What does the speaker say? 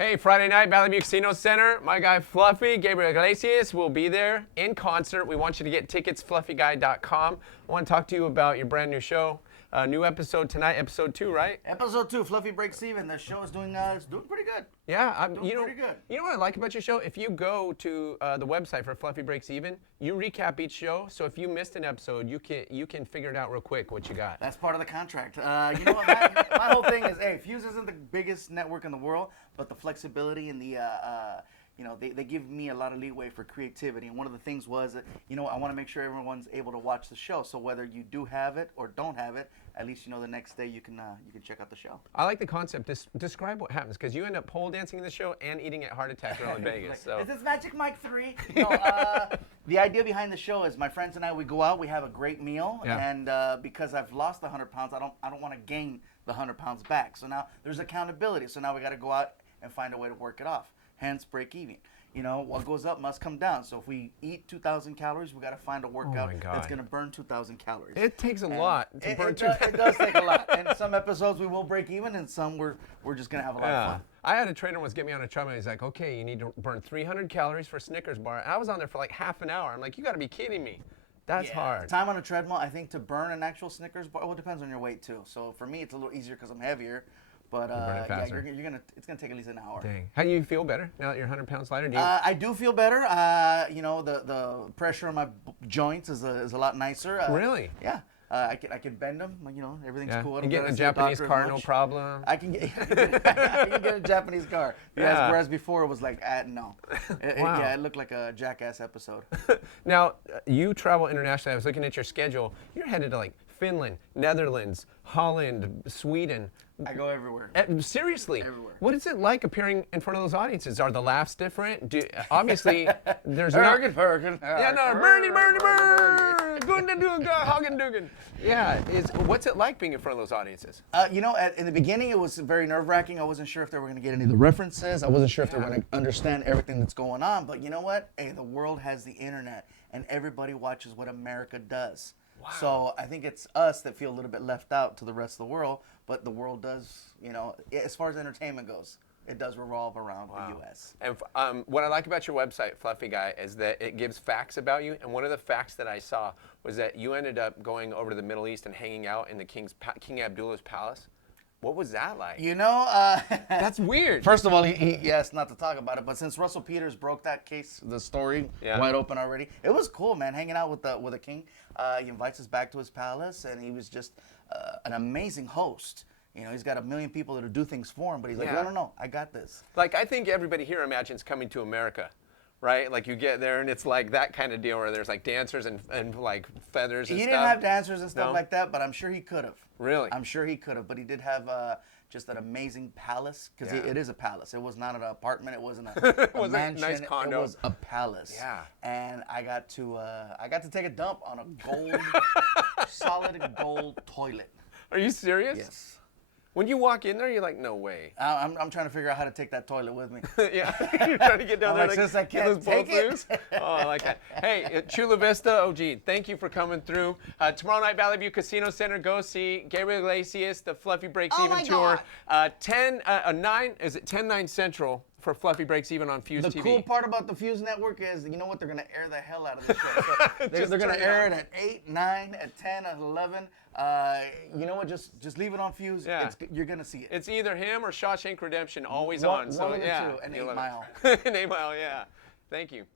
Hey, Friday night, Valley View Casino Center. My guy Fluffy, Gabriel Iglesias, will be there in concert. We want you to get tickets, fluffyguy.com. I want to talk to you about your brand new show. New episode tonight, episode 2, right? Episode 2, Fluffy Breaks Even. The show is doing pretty good. Yeah, Pretty good. You know what I like about your show? If you go to the website for Fluffy Breaks Even, you recap each show. So if you missed an episode, you can figure it out real quick what you got. That's part of the contract. You know what? My whole thing is, hey, Fuse isn't the biggest network in the world, but the flexibility and the they give me a lot of leeway for creativity. And one of the things was, I want to make sure everyone's able to watch the show. So whether you do have it or don't have it, at least the next day you can check out the show. I like the concept. Describe what happens, because you end up pole dancing in the show and eating at Heart Attack Grill in Vegas. Is this Magic Mike 3? The idea behind the show is my friends and I, we go out, we have a great meal, and because I've lost the 100 pounds, I don't want to gain the 100 pounds back. So now there's accountability. So now we got to go out and find a way to work it off. Hence, break even. What goes up must come down. So if we eat 2,000 calories, we got to find a workout that's going to burn 2,000 calories. It takes a lot to burn 2,000. It does take a lot. And some episodes we will break even, and some we're just going to have a lot of fun. I had a trainer once get me on a treadmill. He's like, okay, you need to burn 300 calories for a Snickers bar. And I was on there for like half an hour. I'm like, you got to be kidding me. That's hard. Time on a treadmill, I think, to burn an actual Snickers bar, well, it depends on your weight too. So for me, it's a little easier because I'm heavier. But it's gonna take at least an hour. Dang. How do you feel better now that you're 100 pounds lighter? I do feel better. The pressure on my joints is a lot nicer. Really? Yeah. I can bend them. Everything's cool. You get a Japanese car, no problem. I can get a Japanese car. Whereas before it was like, no. Wow. It looked like a Jackass episode. Now, you travel internationally. I was looking at your schedule. You're headed to like Finland, Netherlands, Holland, Sweden. I go everywhere. Seriously? Everywhere. What is it like appeering in front of those audiences? Are the laughs different? Obviously, there's Bergen. Yeah, no, Bernie, Hagen. Yeah, what's it like being in front of those audiences? In the beginning, it was very nerve-wracking. I wasn't sure if they were going to get any of the references. I wasn't sure if they were going to understand everything that's going on. But you know what? Hey, the world has the internet, and everybody watches what America does. Wow. So I think it's us that feel a little bit left out to the rest of the world, but the world does, as far as entertainment goes, it does revolve around the U.S. And what I like about your website, Fluffy Guy, is that it gives facts about you. And one of the facts that I saw was that you ended up going over to the Middle East and hanging out in the King Abdullah's palace. What was that like? That's weird. First of all, he asked not to talk about it, but since Russell Peters broke that case, the story wide open already, it was cool, man. Hanging out with the king, he invites us back to his palace, and he was just an amazing host. He's got 1 million people that do things for him, but he's like, no, I got this. Like, I think everybody here imagines coming to America, right? Like, you get there and it's like that kind of deal where there's like dancers and like feathers and stuff. He didn't have dancers and stuff like that, but I'm sure he could have. Really? I'm sure he could have, but he did have just an amazing palace, because it is a palace. It was not an apartment. It wasn't a mansion. Nice condo. It was a palace. Yeah. And I got to take a dump on a solid gold toilet. Are you serious? Yes. When you walk in there, you're like, no way. I'm trying to figure out how to take that toilet with me. Yeah, you're trying to get down there. Like, since I can't take it. Oh, I like that. Hey, Chula Vista, OG, thank you for coming through. Tomorrow night, Valley View Casino Center, go see Gabriel Iglesias, the Fluffy Breaks Even tour. 10/9 Central for Fluffy Breaks Even on Fuse TV. The cool part about the Fuse Network is, you know what? They're going to air the hell out of this show. So they're going to air it at 8, 9, at 10, at 11. You know what? Just leave it on Fuse. Yeah. You're going to see it. It's either him or Shawshank Redemption, always on. One of the two, and 8 Mile. An 8 Mile, yeah. Thank you.